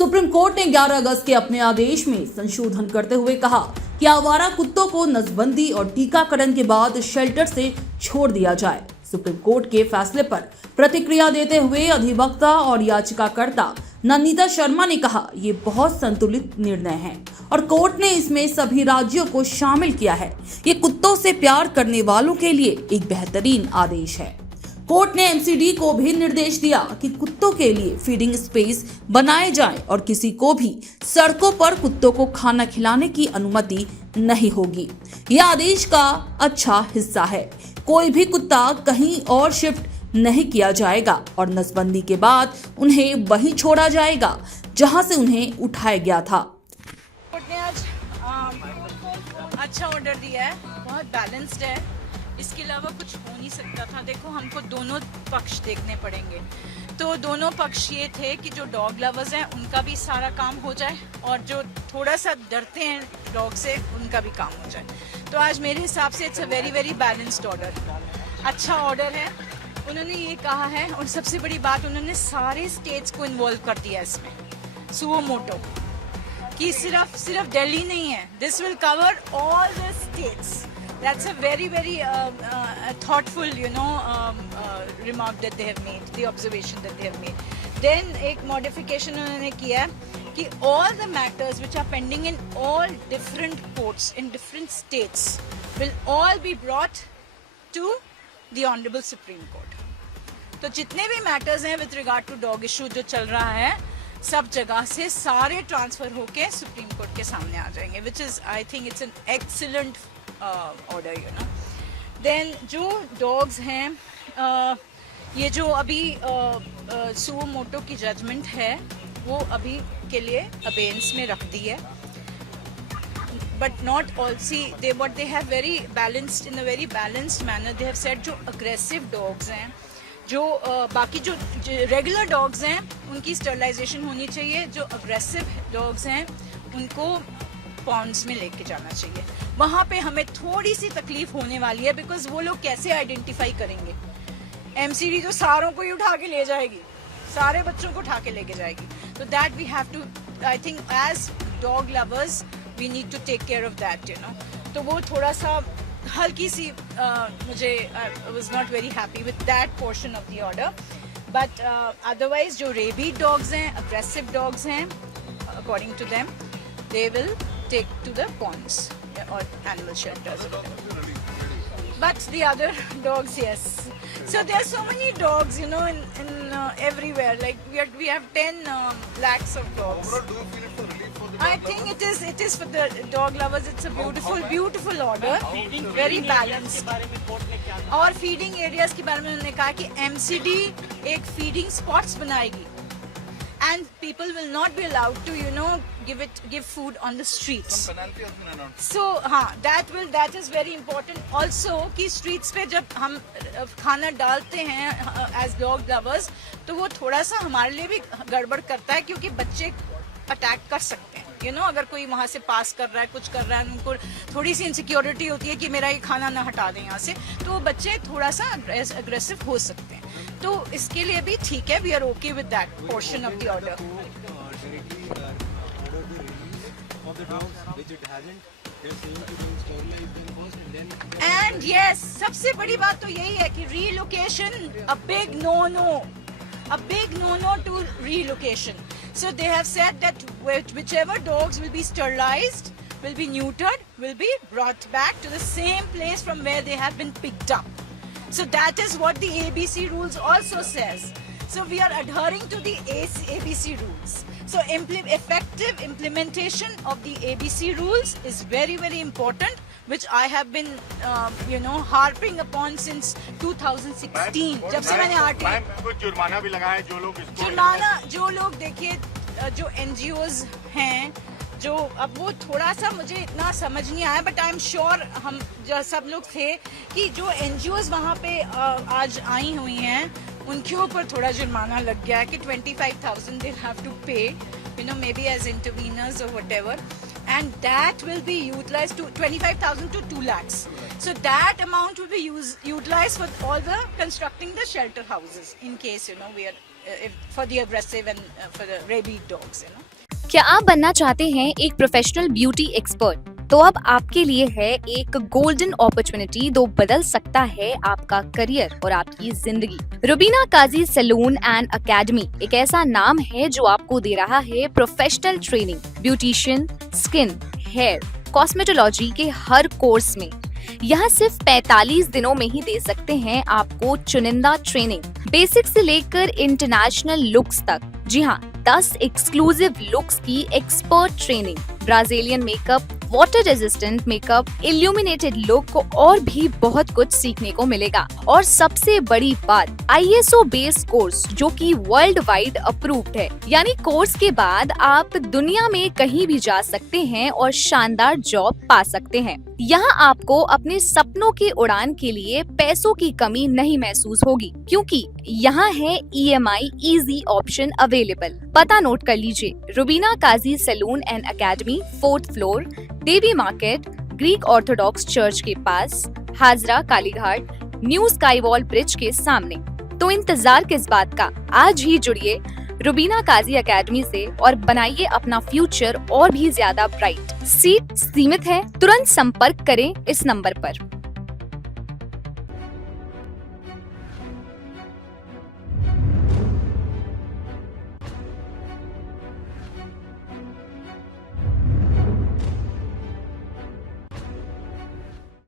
Supreme court ने 11 अगस्त के अपने आदेश में संशोधन करते हुए कहा कि आवारा कुत्तों को नसबंदी और टीकाकरण के बाद शेल्टर से छोड़ दिया जाए। सुप्रीम कोर्ट के फैसले पर प्रतिक्रिया देते हुए अधिवक्ता और याचिकाकर्ता नंदिता शर्मा ने कहा, ये बहुत संतुलित निर्णय है और कोर्ट ने इसमें सभी राज्यों को शामिल किया है। ये कुत्तों से प्यार करने वालों के लिए एक बेहतरीन आदेश है। कोर्ट ने एमसीडी को भी निर्देश दिया कि कुत्तों के लिए फीडिंग स्पेस बनाए जाएं और किसी को भी सड़कों पर कुत्तों को खाना खिलाने की अनुमति नहीं होगी। यह आदेश का अच्छा हिस्सा है। कोई भी कुत्ता कहीं और शिफ्ट नहीं किया जाएगा और नसबंदी के बाद उन्हें वहीं छोड़ा जाएगा जहां से उन्हें उठाया गया था। कोर्ट ने आज अच्छा ऑर्डर दिया है, बहुत बैलेंस्ड है। इसके अलावा कुछ हो नहीं सकता था। देखो, हमको दोनों पक्ष देखने पड़ेंगे। तो दोनों पक्ष ये थे कि जो डॉग लवर्स हैं उनका भी सारा काम हो जाए और जो थोड़ा सा डरते हैं डॉग से उनका भी काम हो जाए। तो आज मेरे हिसाब से it's a very very balanced order, अच्छा ऑर्डर है। उन्होंने ये कहा है और सबसे बड़ी बात, उन्होंने सारे स्टेट्स को इन्वॉल्व कर दिया इसमें। सुओ मोटो कि सिर्फ दिल्ली नहीं है, this will cover all the states. That's a very very thoughtful, remark that they have made, the observation that they have made. Then एक modification उन्होंने किया कि all the matters which are pending in all different courts in different states will all be brought to the Honorable Supreme Court. तो जितने भी matters हैं with regard to dog issue जो चल रहा है, सब जगह से सारे ट्रांसफर होके सुप्रीम कोर्ट के सामने आ जाएंगे, which is I think it's an excellent order, then जो डॉग्स हैं, ये जो अभी सुओ मोटो की जजमेंट है वो अभी के लिए अबेंस में रख दी है, but not all see they but they have very balanced in a very balanced manner. They have said जो अग्रेसिव डॉग्स हैं, जो बाकी जो रेगुलर डॉग्स हैं उनकी स्टरलाइजेशन होनी चाहिए, जो अग्रेसिव डॉग्स हैं उनको पॉन्ड्स में लेके जाना चाहिए। वहाँ पे हमें थोड़ी सी तकलीफ होने वाली है, बिकॉज वो लोग कैसे आइडेंटिफाई करेंगे। एमसीडी तो सारों को ही उठा के ले जाएगी, सारे बच्चों को उठा के लेके जाएगी। तो that we have to, I think as dog lovers we need to take care of that, तो वो थोड़ा सा हल्की सी मुझे I was not very happy with that portion of the order, but otherwise जो रेबीड डॉग्स हैं, aggressive dogs हैं, according to them they will take to the ponds or animal shelters. But the other dogs, yes. So there are so many dogs, in everywhere. Like we have 10 lakhs of dogs. I think it is for the dog lovers. It's a beautiful order, very balanced. और feeding areas के बारे में उन्होंने कहा कि MCD एक feeding spots बनाएगी. And people will not be allowed to, give food on the streets. So, that is very important. Also, कि streets पे जब हम खाना डालते हैं as dog lovers, तो वो थोड़ा सा हमारे लिए भी गड़बड़ करता है, क्योंकि बच्चे अटैक कर सकते हैं। अगर कोई वहाँ से पास कर रहा है, कुछ कर रहा है, उनको थोड़ी सी इनसिक्योरिटी होती है कि मेरा ये खाना ना हटा दें यहाँ से, तो वो बच्चे थोड़ा सा अग्रेसिव हो सकते हैं। तो इसके लिए भी ठीक है, we are okay with that portion of the order. And yes, सबसे बड़ी बात तो यही है कि relocation a big no to relocation. So they have said that whichever dogs will be sterilized, will be neutered, will be brought back to the same place from where they have been picked up. So that is what the ABC rules also says. So we are adhering to the ABC rules. So effective implementation of the ABC rules is very very important, which I have been harping upon since 2016. जब से मैंने कुछ जुर्माना भी लगा है जो लोग देखिए, जो NGOs हैं, जो अब वो थोड़ा सा मुझे इतना समझ नहीं आया, बट आई एम श्योर हम जो सब लोग थे कि जो NGOs वहाँ पे आज आई हुई हैं उनके ऊपर थोड़ा जुर्माना लग गया कि 25,000 they have to pay, maybe as interveners or whatever, and that will be utilized to 25,000 to 2 lakhs. So that amount will be utilized for all the constructing the shelter houses in case we are for the aggressive and for the rabid dogs, you know. क्या आप बनना चाहते हैं एक professional beauty expert? तो अब आपके लिए है एक गोल्डन अपॉर्चुनिटी जो बदल सकता है आपका करियर और आपकी जिंदगी। Rubina Kazi salon and academy एक ऐसा नाम है जो आपको दे रहा है professional training, beautician, skin, hair, cosmetology के हर कोर्स में। यहाँ सिर्फ 45 दिनों में ही दे सकते हैं आपको चुनिंदा ट्रेनिंग, बेसिक से लेकर इंटरनेशनल लुक्स तक। जी हाँ, 10 एक्सक्लूसिव लुक्स की expert training, Brazilian makeup, water resistant makeup, illuminated look और भी बहुत कुछ सीखने को मिलेगा। और सबसे बड़ी बात, ISO बेस्ड कोर्स जो कि वर्ल्ड वाइड अप्रूव्ड है। यानी कोर्स के बाद आप दुनिया में कहीं भी जा सकते हैं और शानदार जॉब पा सकते हैं। यहाँ आपको अपने सपनों की उड़ान के लिए पैसों की कमी नहीं महसूस होगी, क्योंकि यहाँ है EMI इजी ऑप्शन अवेलेबल। पता नोट कर लीजिए, Rubina Kazi salon and academy, 4th floor, Devi market, Greek Orthodox church के पास, Hazra Kalighat, new sky wall bridge के सामने। तो इंतजार किस बात का, आज ही जुड़िए रुबीना काजी एकेडमी से और बनाइए अपना फ्यूचर और भी ज्यादा ब्राइट। सीट सीमित है, तुरंत संपर्क करें इस नंबर पर।